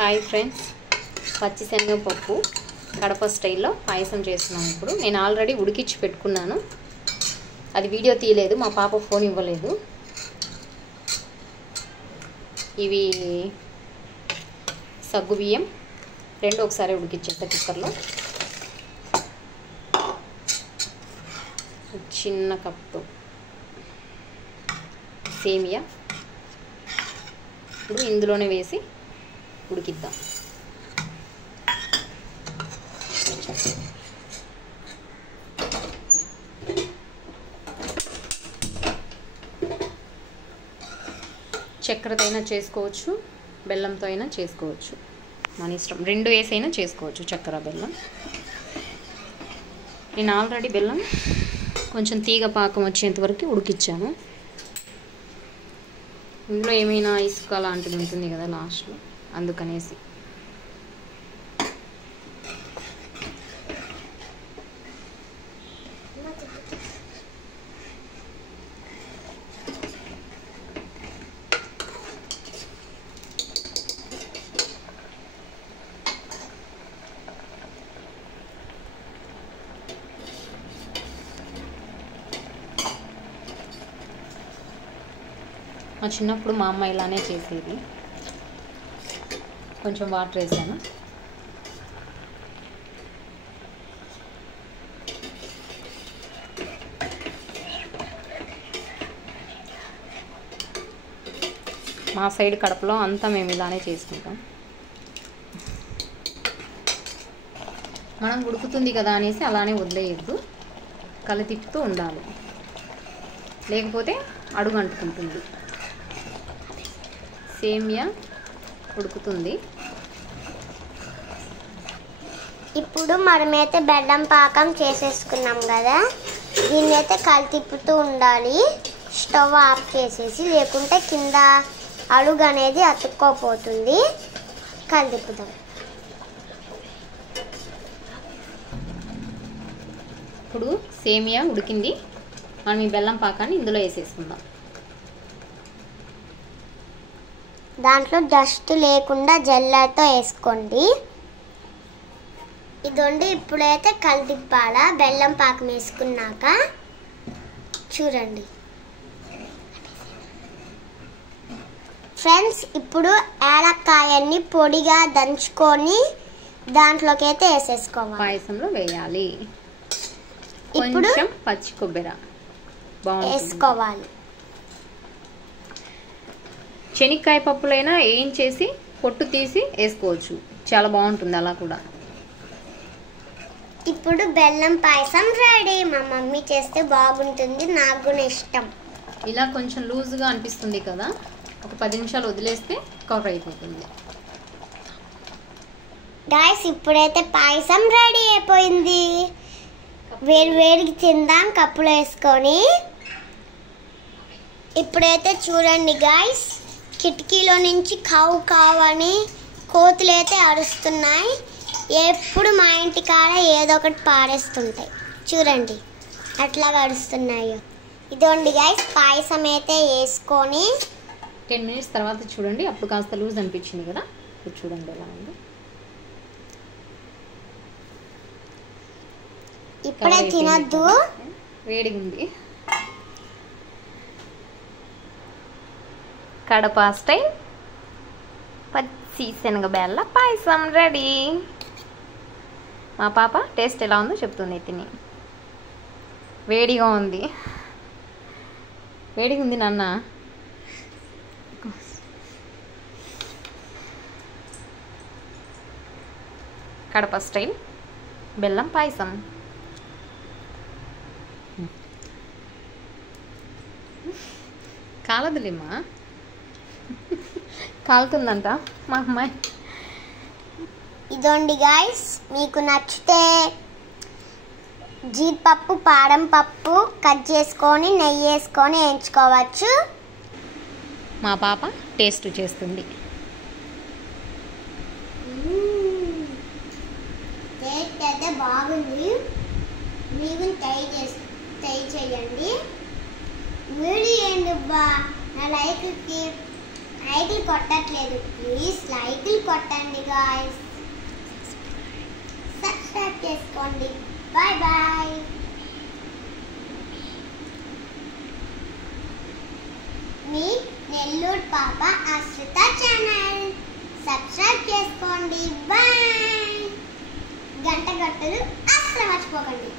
Hi friends, పచ్చిశనగపప్పు కడప స్టైల్లో పాయసం చేస్తున్నాను. ఇప్పుడు నేను ఆల్రెడీ ఉడికించి పెట్టుకున్నాను, అది వీడియో తీయలేదు, మా పాప ఫోన్ ఇవ్వలేదు. ఇవి సగ్గు బియ్యం రెండు ఒకసారి ఉడికించేస్తా కుక్కర్లో. చిన్న కప్పు సేమియా ఇప్పుడు ఇందులోనే వేసి ఉడికిద్దాం. చక్కెరతో అయినా చేసుకోవచ్చు, బెల్లంతో అయినా చేసుకోవచ్చు, మన ఇష్టం. రెండు వేసైనా చేసుకోవచ్చు, చక్కెర బెల్లం. నేను ఆల్రెడీ బెల్లం కొంచెం తీగ పాకం వచ్చేంత వరకు ఉడికిచ్చాను. ఇందులో ఏమైనా ఇసుక లాంటిది ఉంటుంది కదా లాస్ట్లో, అందుకనేసి. మా చిన్నప్పుడు మా అమ్మ ఇలానే చేసేది. కొంచెం వాటర్ వేసాను. మా సైడ్ కడపలో అంతా మేము ఇలానే చేసుకుంటాం. మనం ఉడుకుతుంది కదా అనేసి అలానే వదిలేయద్దు, కలి తిప్పుతూ ఉండాలి, లేకపోతే అడుగు అంటుకుంటుంది. సేమియా ఉడుకుతుంది. ఇప్పుడు మనమైతే బెల్లం పాకం చేసేసుకున్నాం కదా, దీన్ని అయితే కలి తిప్పుతూ ఉండాలి, స్టవ్ ఆఫ్ చేసేసి, లేకుంటే కింద అడుగు అనేది అతుక్కోపోతుంది. కలి తిప్పుదాం. ఇప్పుడు సేమియా ఉడికింది, మనం ఈ బెల్లం పాకాన్ని ఇందులో వేసేసుకుందాం. దాంట్లో డస్ట్ లేకుండా జల్లెడతో వేసుకోండి. ఇదండి, ఇప్పుడైతే కలి తిప్పాలా బెల్లం పాకం వేసుకున్నాక. చూడండి ఫ్రెండ్స్, ఇప్పుడు ఏలక్కాయన్ని పొడిగా దంచుకొని దాంట్లోకి అయితే వేసేసుకోవాలి, పాయసంలో వేయాలి. ఇప్పుడు కొంచెం పచ్చి కొబ్బరి వేసుకోవాలి. శనక్కాయ పప్పులైనా వేయించేసి పొట్టు తీసి వేసుకోవచ్చు, చాలా బాగుంటుంది అలా కూడా. ఇప్పుడు బెల్లం పాయసం రెడీ. మా మమ్మీ చేస్తే బాగుంటుంది, నాకు కూడా ఇష్టం. ఇలా కొంచెం లూజ్గా అనిపిస్తుంది కదా, ఒక 10 నిమిషాలు వదిలేస్తే కవర్ అయిపోతుంది. గాయ్స్, ఇప్పుడైతే పాయసం రెడీ అయిపోయింది. వేడి వేడికి తిందాం కప్పులో వేసుకొని. ఇప్పుడైతే చూడండి గాయ్స్, కిటికీలో నుంచి కావు కావు అని కోతులు అయితే అరుస్తున్నాయి. ఎప్పుడు మా ఇంటి కాడ ఏదో ఒకటి పాడేస్తుంటాయి, చూడండి అట్లా అరుస్తున్నాయో. ఇదండి గైస్, పాయసం అయితే వేసుకొని 10 మినిట్స్ తర్వాత చూడండి, అప్పుడు కాస్త లూజ్ అనిపించింది కదా, ఇప్పుడు చూడండి ఎలా ఉంది. ఇప్పుడే తినద్దు, వేడిగా ఉంది. కడప స్టైల్ పచ్చి శనగ బెల్ల పాయసం రెడీ. మా పాప టేస్ట్ ఎలా ఉందో చెప్తుంది. తిని వేడిగా ఉంది, వేడిగా ఉంది నాన్న. కడప స్టైల్ బెల్లం పాయసం. కాలదులేమ్మా, కాలుతుందంట మా అమ్మాయి. ఇదండి గాయస్, మీకు నచ్చితే జీడిపప్పు పాడం పప్పు కట్ చేసుకొని నెయ్యి వేసుకొని వేయించుకోవచ్చు. మా పాప టేస్ట్ చేస్తుంది. టేస్ట్ అయితే బాగుంది, మీకు ట్రై చేయండి. వీడియో ఏంటబ్బా నా లైక్లు కొట్టట్లేదు, ప్లీజ్ లైక్లు కొట్టండి. గాయ్స్. సబ్స్క్రైబ్ చేసుకోండి. Bye bye. మీ నెల్లూరు పాప ఆశ్రిత ఛానల్ సబ్స్క్రైబ్ చేసుకోండి. బాయ్. గంట గంటలు అస్సలు మర్చిపోకండి.